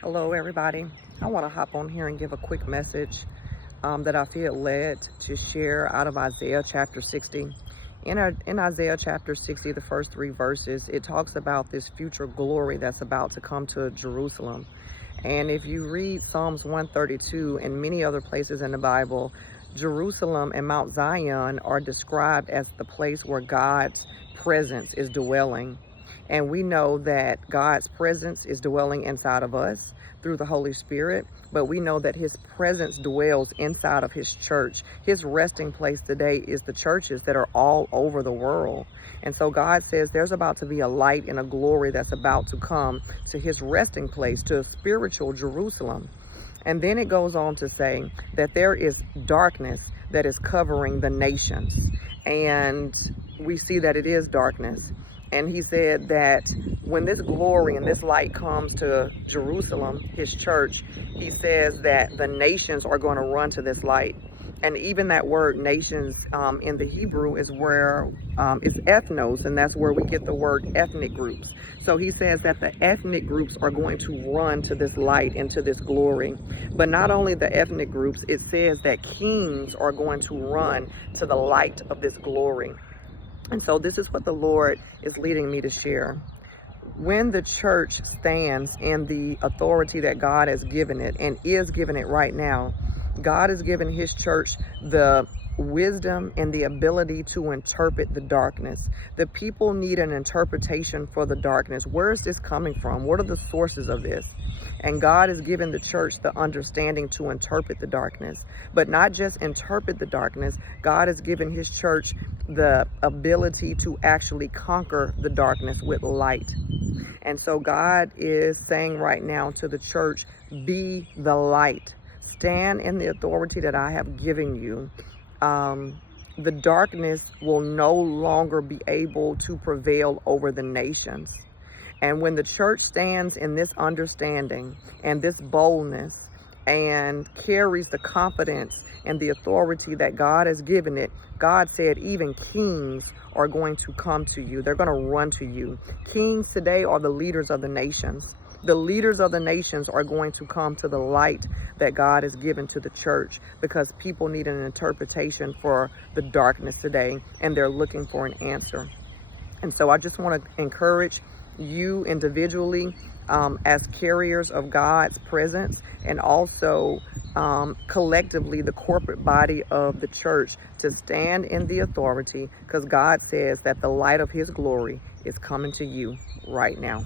Hello, everybody. I want to hop on here and give a quick message that I feel led to share out of Isaiah chapter 60. In Isaiah chapter 60, the first three verses, it talks about this future glory that's about to come to Jerusalem. And if you read Psalms 132 and many other places in the Bible, Jerusalem and Mount Zion are described as the place where God's presence is dwelling. And we know that God's presence is dwelling inside of us through the Holy Spirit, but we know that his presence dwells inside of his church. His resting place today is the churches that are all over the world. And so God says there's about to be a light and a glory that's about to come to his resting place, to a spiritual Jerusalem. And then it goes on to say that there is darkness that is covering the nations. And we see that it is darkness. And he said that when this glory and this light comes to Jerusalem, his church, he says that the nations are going to run to this light. And even that word nations in the Hebrew is where it's ethnos, and that's where we get the word ethnic groups. So he says that the ethnic groups are going to run to this light and to this glory. But not only the ethnic groups, it says that kings are going to run to the light of this glory. And so this is what the Lord is leading me to share. When the church stands in the authority that God has given it and is giving it right now, God has given his church the wisdom and the ability to interpret the darkness. The people need an interpretation for the darkness. Where is this coming from? What are the sources of this? And God has given the church the understanding to interpret the darkness, but not just interpret the darkness. God has given his church the ability to actually conquer the darkness with light. And so God is saying right now to the church, be the light. Stand in the authority that I have given you. The darkness will no longer be able to prevail over the nations. And when the church stands in this understanding and this boldness and carries the confidence and the authority that God has given it, God said even kings are going to come to you. They're going to run to you. Kings today are the leaders of the nations. The leaders of the nations are going to come to the light that God has given to the church because people need an interpretation for the darkness today, and they're looking for an answer. And so I just want to encourage you individually as carriers of God's presence, and also collectively the corporate body of the church, to stand in the authority, because God says that the light of his glory is coming to you right now.